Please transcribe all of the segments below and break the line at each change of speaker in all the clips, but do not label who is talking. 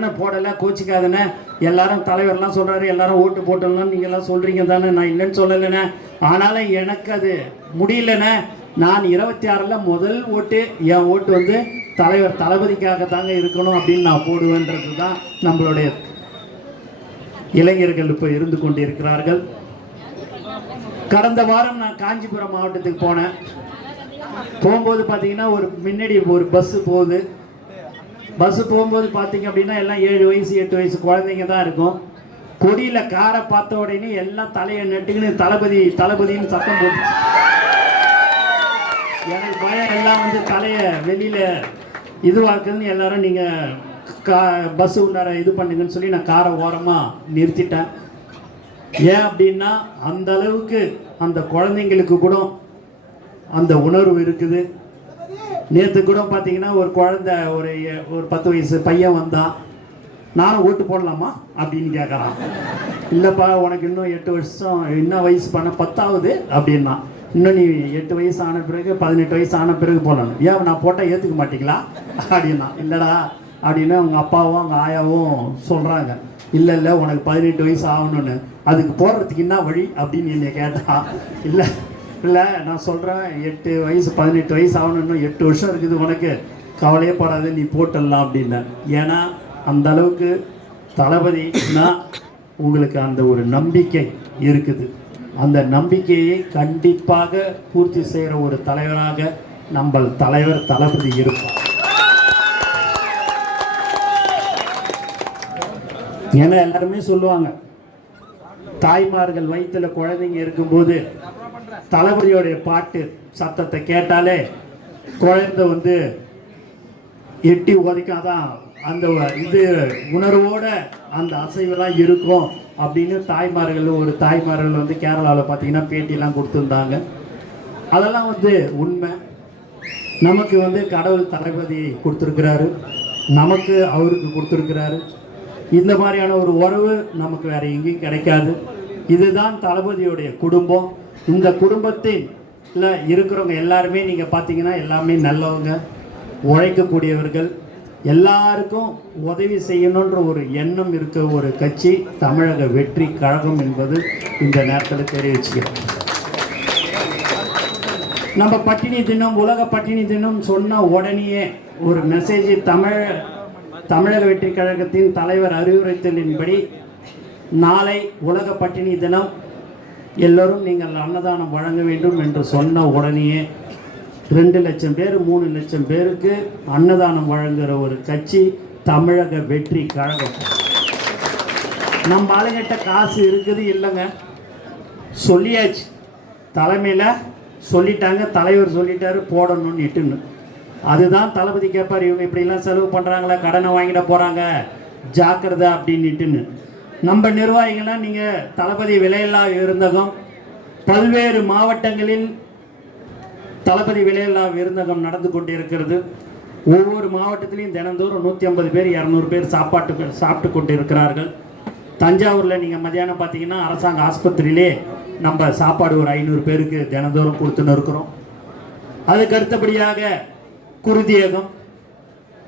போடல கோச்சிக்காதுண்ணே எல்லாரும் தலைவர்லாம் சொல்றாரு எல்லாரும் ஓட்டு போட்டோம்னு நீங்க எல்லாம் சொல்றீங்க தானே நான் இல்லைன்னு சொல்லலைண்ணே. ஆனாலும் எனக்கு அது முடியலண்ணே. நான் இருபத்தி ஆறில் முதல் ஓட்டு என் ஓட்டு வந்து தலைவர் தளபதிக்காக தாங்க இருக்கணும் அப்படின்னு நான் போடுவேன்றது தான் நம்மளுடைய இளைஞர்கள் இப்போ இருந்து கொண்டு இருக்கிறார்கள் கடந்த வாரம் நான் காஞ்சிபுரம் மாவட்டத்துக்கு போனேன். போகும்போது பார்த்தீங்கன்னா ஒரு முன்னாடி ஒரு பஸ்ஸு போகுது. பஸ்ஸு போகும்போது பார்த்தீங்க அப்படின்னா எல்லாம் ஏழு வயசு எட்டு வயசு குழந்தைங்க தான் இருக்கும். கொடியில் காரை பார்த்த உடனே எல்லாம் தலையை நட்டுக்கின்னு தளபதி தளபதின்னு சத்தம் போட்டு எனக்கு பயம் எல்லாம் வந்து தலையை வெளியில் இதுவாக்குன்னு எல்லாரும் நீங்கள் கா பஸ்ஸு உண்டார இது பண்ணுங்கன்னு சொல்லி நான் காரை ஓரமாக நிறுத்திட்டேன். ஏன் அப்படின்னா அந்த அளவுக்கு அந்த குழந்தைங்களுக்கு கூட அந்த உணர்வு இருக்குது. நேற்று கூட பார்த்தீங்கன்னா ஒரு குழந்தை ஒரு ஒரு பத்து வயசு பையன் வந்தான் நானும் ஓட்டு போடலாமா? அப்படின்னு கேட்குறான் இல்லைப்பா உனக்கு இன்னும் எட்டு வருஷம் என்ன வயசு பண்ண பத்தாவது அப்படின்னா. இன்னும் நீ எட்டு வயசு ஆன பிறகு பதினெட்டு வயசு ஆன பிறகு போடணும். ஏன் நான் போட்டால் ஏற்றுக்க மாட்டிங்களா? அப்படின்னா. இல்லைடா அப்படின்னு அவங்க அப்பாவும் அவங்க ஆயாவும் சொல்கிறாங்க இல்லை இல்லை உனக்கு பதினெட்டு வயசு ஆகணும்னு. அதுக்கு போடுறதுக்கு என்ன வழி? அப்படின்னு என்னை கேட்டா. இல்லை இல்லை நான் சொல்கிறேன் எட்டு வயசு பதினெட்டு வயசு ஆகணும் இன்னும் எட்டு வருஷம் இருக்குது உனக்கு. கவலையே படாது நீ போட்டுடலாம் அப்படின்னேன் ஏன்னா அந்த அளவுக்கு தளபதினா உங்களுக்கு அந்த ஒரு நம்பிக்கை இருக்குது. அந்த நம்பிக்கையை கண்டிப்பாக பூர்த்தி செய்கிற ஒரு தலைவராக நம்ம தலைவர் தளபதி இருப்பார். ஏன்னா எல்லாருமே சொல்லுவாங்க தாய்மார்கள் வயிற்றுல குழந்தைங்க இருக்கும்போது தளபதியோடைய பாட்டு சத்தத்தை கேட்டாலே குழந்தை வந்து எட்டி உதைக்காதான் அந்த இது உணர்வோட அந்த அசைவெல்லாம் இருக்கும் அப்படின்னு தாய்மார்கள் ஒரு தாய்மார்கள் வந்து கேரளாவில் பார்த்தீங்கன்னா பேட்டிலாம் கொடுத்துருந்தாங்க. அதெல்லாம் வந்து உண்மை. நமக்கு வந்து கடவுள் தளபதி கொடுத்துருக்கிறாரு. நமக்கு அவருக்கு கொடுத்துருக்கிறாரு. இந்த மாதிரியான ஒரு உறவு நமக்கு வேறு எங்கேயும் கிடைக்காது. இதுதான் தளபதியுடைய குடும்பம். இந்த குடும்பத்தில் இருக்கிறவங்க எல்லாருமே நீங்கள் பார்த்தீங்கன்னா எல்லாமே நல்லவங்க உழைக்கக்கூடியவர்கள். எல்லாருக்கும் உதவி செய்யணுன்ற ஒரு எண்ணம் இருக்க ஒரு கட்சி தமிழக வெற்றி கழகம் என்பது இந்த நேரத்தில் தெரிவிச்சுக்கிறேன். நம்ம பட்டினி தினம் உலக பட்டினி தினம் சொன்ன உடனேயே ஒரு மெசேஜ் தமிழ் தமிழக வெற்றி கழகத்தின் தலைவர் அறிவுறுத்தலின்படி நாளை உலக பட்டினி தினம் எல்லோரும் நீங்கள் அன்னதானம் வழங்க வேண்டும் என்று சொன்ன உடனேயே ரெண்டு லட்சம் பேர் மூணு லட்சம் பேருக்கு அன்னதானம் வழங்குகிற ஒரு கட்சி தமிழக வெற்றி கழகம். நம்ம ஆளுங்கிட்ட காசு இருக்குது இல்லைங்க. சொல்லியாச்சு. தலைமையில் சொல்லிட்டாங்க தலைவர் சொல்லிட்டாரு போடணும்னு இட்டுன்னு. அதுதான் தளபதி கேட்பார் இவங்க இப்படிலாம் செலவு பண்ணுறாங்களா கடனை வாங்கிட போகிறாங்க ஜாக்கிரதை அப்படின்னுட்டுன்னு நம்ம நிர்வாகிகள்னா நீங்கள் தளபதி விலையில்லா விருந்தகம் பல்வேறு மாவட்டங்களில் தளபதி விலையில்லா விருந்தகம் நடந்து கொண்டிருக்கிறது. ஒவ்வொரு மாவட்டத்திலையும் தினந்தோறும் நூற்றி ஐம்பது பேர் இரநூறு பேர் சாப்பாட்டு சாப்பிட்டு கொண்டு இருக்கிறார்கள் தஞ்சாவூரில் நீங்கள் மதியானம் பார்த்தீங்கன்னா அரசாங்க ஆஸ்பத்திரியிலே நம்ம சாப்பாடு ஒரு ஐநூறு பேருக்கு தினந்தோறும் கொடுத்துன்னு இருக்கிறோம். அதுக்கு அடுத்தபடியாக குருதியகம்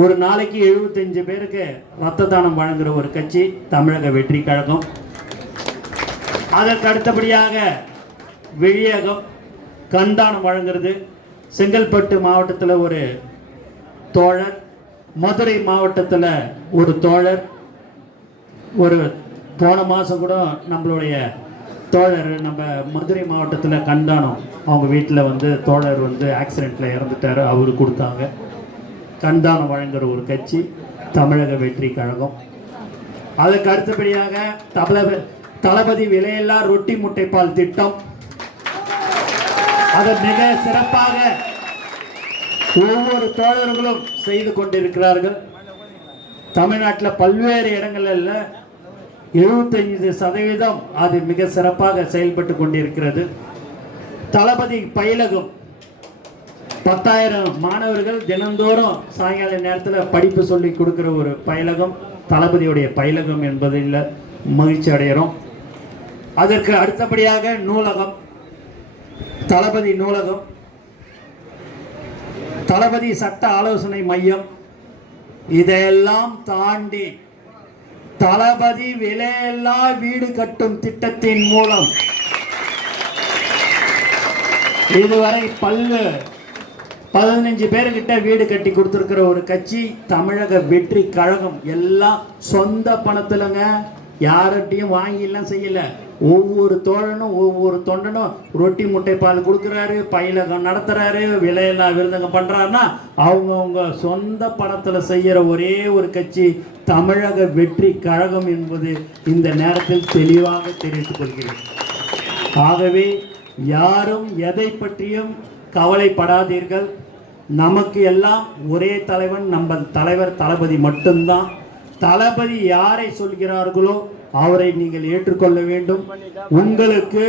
ஒரு நாளைக்கு எழுபத்தஞ்சு பேருக்கு ரத்த தானம் வழங்குகிற ஒரு கட்சி தமிழக வெற்றி கழகம். அதற்கு அடுத்தபடியாக வெளியகம் கண்தானம் வழங்குறது. செங்கல்பட்டு மாவட்டத்தில் ஒரு தோழர் மதுரை மாவட்டத்தில் ஒரு தோழர். ஒரு போன மாதம் கூட நம்மளுடைய தோழர் நம்ம மதுரை மாவட்டத்தில் கண்டானம் அவங்க வீட்டில் வந்து தோழர் வந்து ஆக்சிடெண்ட்டில் இறந்துட்டார் அவர் கொடுத்தாங்க. கண்தானம் வழங்குகிற ஒரு கட்சி தமிழக வெற்றி கழகம். அதுக்கு அடுத்தபடியாக தளபதி தளபதி விலையில்லா ரொட்டி முட்டைப்பால் திட்டம். அதை மிக சிறப்பாக ஒவ்வொரு தோழர்களும் செய்து கொண்டிருக்கிறார்கள். தமிழ்நாட்டில் பல்வேறு இடங்களில் எழுபத்தைந்து சதவீதம் அது மிக சிறப்பாக செயல்பட்டு கொண்டிருக்கிறது. தளபதி பயிலகம் பத்தாயிரம் மாணவர்கள் தினந்தோறும் சாயங்கால நேரத்தில் படிப்பு சொல்லி கொடுக்குற ஒரு பயிலகம் தளபதியுடைய பயிலகம் என்பதில் மகிழ்ச்சி அடைகிறோம். அதற்கு அடுத்தபடியாக நூலகம் தளபதி நூலகம் தளபதி சட்ட ஆலோசனை மையம் இதையெல்லாம் தாண்டி தளபதி விலையில்லா வீடு கட்டும் திட்டத்தின் மூலம் இதுவரை பல்லு பதினஞ்சு பேருக்கிட்ட வீடு கட்டி கொடுத்துருக்கிற ஒரு கட்சி தமிழக வெற்றி கழகம் எல்லாம் சொந்த பணத்துலங்க. யார்கிட்டையும் வாங்கிலாம் செய்யலை. ஒவ்வொரு தோழனும் ஒவ்வொரு தொண்டனும் ரொட்டி முட்டை பால் கொடுக்குறாரு பயிலகம் நடத்துகிறாரு விலையில்லா விருந்தங்க பண்ணுறாருன்னா அவங்கவுங்க சொந்த பணத்தில் செய்கிற ஒரே ஒரு கட்சி தமிழக வெற்றி கழகம் என்பது இந்த நேரத்தில் தெளிவாக தெரிவித்துக் கொள்கிறேன். ஆகவே யாரும் எதை பற்றியும் கவலைப்படாதீர்கள். நமக்கு எல்லாம் ஒரே தலைவன் நம்ம தலைவர் தளபதி மட்டும்தான். தளபதி யாரை சொல்கிறார்களோ அவரை நீங்கள் ஏற்றுக்கொள்ள வேண்டும். உங்களுக்கு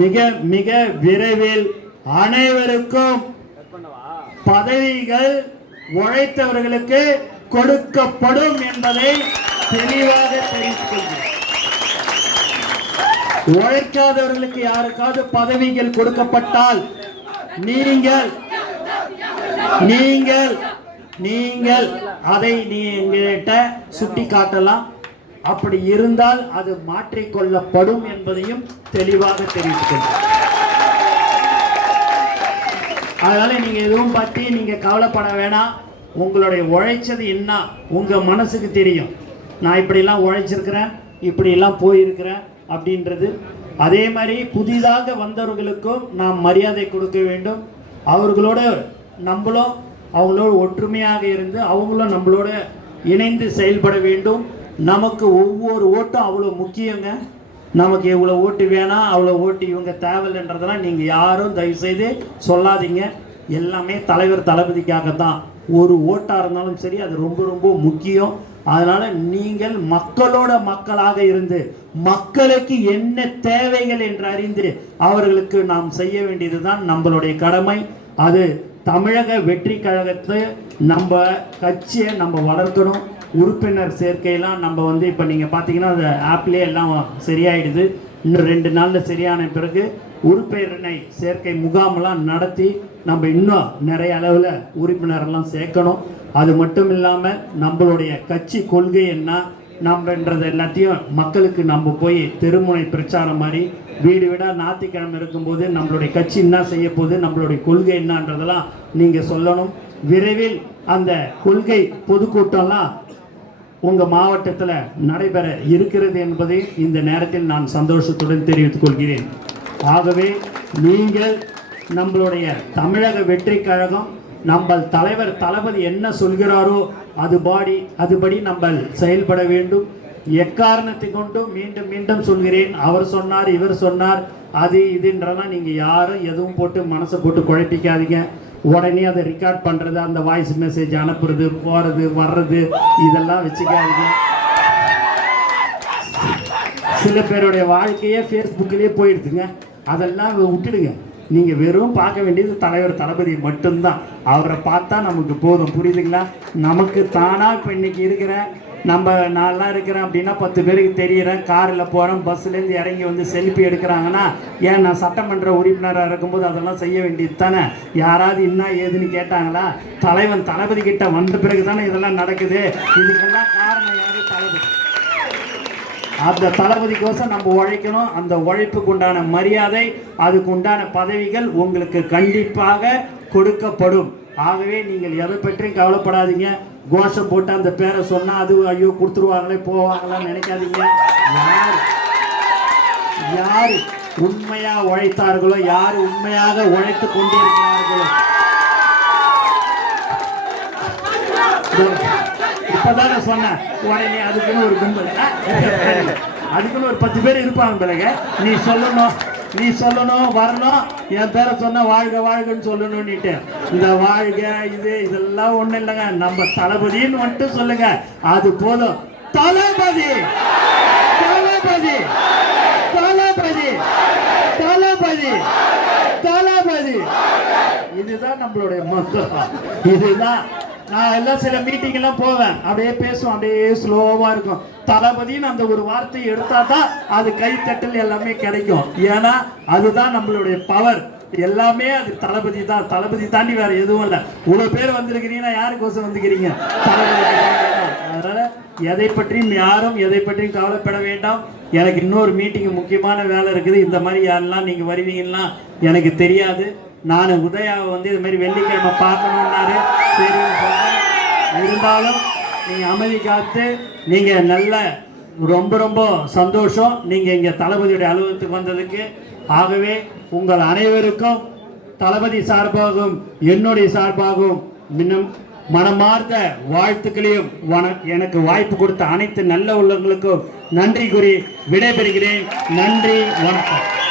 மிக மிக விரைவில் அனைவருக்கும் பதவிகள் உழைத்தவர்களுக்கு கொடுக்கப்படும் என்பதை தெளிவாக தெரிவித்துக்கொள்கிறேன் உழைக்காதவர்களுக்கு யாருக்காவது பதவிகள் கொடுக்கப்பட்டால் நீங்கள் நீங்கள் நீங்கள் அதை நீ எங்கிட்ட சுட்டி காட்டலாம் அப்படி இருந்தால் அது மாற்றிக்கொள்ளப்படும் என்பதையும் தெளிவாக தெரிவித்துக் அதனால நீங்க எதுவும் பத்தி நீங்க கவலைப்பட வேணாம். உங்களுடைய உழைச்சது என்ன? உங்க மனசுக்கு தெரியும். நான் இப்படிலாம் உழைச்சிருக்கிறேன் இப்படிலாம் போயிருக்கிறேன் அப்படின்றது. அதே மாதிரி புதிதாக வந்தவர்களுக்கும் நாம் மரியாதை கொடுக்க வேண்டும். அவர்களோட நம்மளும் அவங்களோட ஒற்றுமையாக இருந்து அவங்களும் நம்மளோட இணைந்து செயல்பட வேண்டும். நமக்கு ஒவ்வொரு ஓட்டும் அவ்வளோ முக்கியங்க. நமக்கு இவ்வளோ ஓட்டு வேணாம் அவ்வளோ ஓட்டு இவங்க தேவையில்லைன்றதெல்லாம் நீங்கள் யாரும் தயவுசெய்து சொல்லாதீங்க. எல்லாமே தலைவர் தளபதிக்காக தான் ஒரு ஓட்டாக இருந்தாலும் சரி அது ரொம்ப ரொம்ப முக்கியம். அதனால் நீங்கள் மக்களோட மக்களாக இருந்து மக்களுக்கு என்ன தேவைகள் என்று அறிந்து அவர்களுக்கு நாம் செய்ய வேண்டியது தான் நம்மளுடைய கடமை. அது தமிழக வெற்றி கழகத்தை நம்ம கட்சியை நம்ம வளர்க்கணும். உறுப்பினர் சேர்க்கையெல்லாம் நம்ம வந்து இப்போ நீங்கள் பார்த்தீங்கன்னா அந்த ஆப்லேயே எல்லாம் சரியாயிடுது. இன்னும் ரெண்டு நாளில் சரியான பிறகு உறுப்பினரை சேர்க்கை முகாமெல்லாம் நடத்தி நம்ம இன்னும் நிறைய அளவில் உறுப்பினரெல்லாம் சேர்க்கணும். அது மட்டும் இல்லாமல் நம்மளுடைய கட்சி கொள்கை என்ன? நம்மன்றது எல்லாத்தையும் மக்களுக்கு நம்ம போய் தெருமுனை பிரச்சாரம் மாதிரி வீடு வீடாக ஞாயிற்றுக்கிழமை இருக்கும்போது நம்மளுடைய கட்சி என்ன செய்ய போகுது நம்மளுடைய கொள்கை என்னன்றதெல்லாம் நீங்கள் சொல்லணும். விரைவில் அந்த கொள்கை பொதுக்கூட்டம்லாம் உங்கள் மாவட்டத்தில் நடைபெற இருக்கிறது என்பதை இந்த நேரத்தில் நான் சந்தோஷத்துடன் தெரிவித்துக் கொள்கிறேன். ஆகவே நீங்கள் நம்மளுடைய தமிழக வெற்றி கழகம் நம்ம தலைவர் தளபதி என்ன சொல்கிறாரோ அது பாடி அதுபடி நம்ம செயல்பட வேண்டும். எக்காரணத்தை கொண்டும் மீண்டும் மீண்டும் சொல்கிறேன். அவர் சொன்னார் இவர் சொன்னார். அது இதுன்றலாம் நீங்கள் யாரும் எதுவும் போட்டு மனசை போட்டு குழப்பிக்காதீங்க. உடனே அதை ரெக்கார்ட் பண்ணுறது அந்த வாய்ஸ் மெசேஜ் அனுப்புறது போகிறது வர்றது இதெல்லாம் வச்சுக்காதீங்க. சில பேருடைய வாழ்க்கையே ஃபேஸ்புக்கிலே போயிடுதுங்க. அதெல்லாம் விட்டுடுங்க. நீங்கள் வெறும் பார்க்க வேண்டியது தலைவர் தளபதி மட்டும்தான். அவரை பார்த்தா நமக்கு போதும். புரியுதுங்களா? நமக்கு தானாக இப்போ இன்னைக்கு இருக்கிற நம்ம நான்லாம் இருக்கிறேன் அப்படின்னா பத்து பேருக்கு தெரியிறேன் காரில் போகிறேன் பஸ்ஸுலேருந்து இறங்கி வந்து செல்ஃபி எடுக்கிறாங்கன்னா ஏன் நான் சட்டமன்ற உறுப்பினராக இருக்கும்போது அதெல்லாம் செய்ய வேண்டியது தானே? யாராவது என்ன ஏதுன்னு கேட்டாங்களா? தலைவன் தளபதி கிட்ட வந்த பிறகு தானே இதெல்லாம் நடக்குது. இதுக்கெல்லாம் காரணம் யாரும் தளபதி. அந்த தளபதிக்கோசம் நம்ம உழைக்கணும். அந்த உழைப்புக்கு உண்டான மரியாதை அதுக்கு உண்டான பதவிகள் உங்களுக்கு கண்டிப்பாக கொடுக்கப்படும். ஆகவே நீங்கள் எதை பற்றியும் கவலைப்படாதீங்க. கோஷம் போட்டு அந்த பேரை சொன்னால் அது ஐயோ கொடுத்துருவாங்களே போவாங்களான்னு நினைக்காதீங்க. யார்? யார் உண்மையாக உழைத்தார்களோ யார் உண்மையாக உழைத்து கொண்டிருக்கிறார்களோ? இப்பதான் நான் சொன்னேன். உடனே அதுக்குன்னு ஒரு கும்பல். அதுக்குன்னு ஒரு பத்து பேர் இருப்பாங்க பிறகு நீ சொல்லணும் நீ சொல்லணும் வரணும். என் பேரை சொன்னா வாழ்க வாழ்கன்னு சொல்லணும்னுட்டு. இந்த வாழ்க இது இதெல்லாம் ஒண்ணும் இல்லைங்க. நம்ம தளபதின்னு வந்துட்டு சொல்லுங்க. அது போதும். தளபதி! தளபதி! தளபதி! தளபதி! தளபதி! இதுதான் நம்மளுடைய மொத்தம். இதுதான் நான் எல்லாம் சில மீட்டிங் எல்லாம் போவேன். அப்படியே பேசுவோம். அப்படியே ஸ்லோவா இருக்கும். தளபதின்னு அந்த ஒரு வார்த்தையை எடுத்தா தான் அது கைத்தட்டல் எல்லாமே கிடைக்கும். ஏன்னா அதுதான் நம்மளுடைய பவர் எல்லாமே அது தளபதி தான். தளபதி தாண்டி வேற எதுவும் இல்லை. இவ்வளவு பேர் வந்திருக்கிறீங்கன்னா யாருக்கோசம் வந்துக்கிறீங்க தளபதி அதனால எதை பற்றியும் யாரும் எதை பற்றியும் கவலைப்பட வேண்டாம். எனக்கு இன்னொரு மீட்டிங் முக்கியமான வேலை இருக்குது. இந்த மாதிரி யாரெல்லாம் நீங்கள் வருவீங்கன்னா எனக்கு தெரியாது. நான் உதயாவை வந்து இது மாதிரி வெள்ளிக்கிழமை பார்க்கணுன்னாரு சரி இருந்தாலும் நீங்கள் அமைதி காத்து நீங்கள் நல்ல ரொம்ப ரொம்ப சந்தோஷம். நீங்கள் இங்கே தளபதியுடைய அலுவலகத்துக்கு வந்ததுக்கு ஆகவே உங்கள் அனைவருக்கும் தளபதி சார்பாகவும் என்னுடைய சார்பாகவும் இன்னும் மனமார்ந்த வாழ்த்துக்களையும் வன எனக்கு வாய்ப்பு கொடுத்த அனைத்து நல்ல உள்ளங்களுக்கும் நன்றி கூறி விடைபெறுகிறேன். நன்றி வணக்கம்.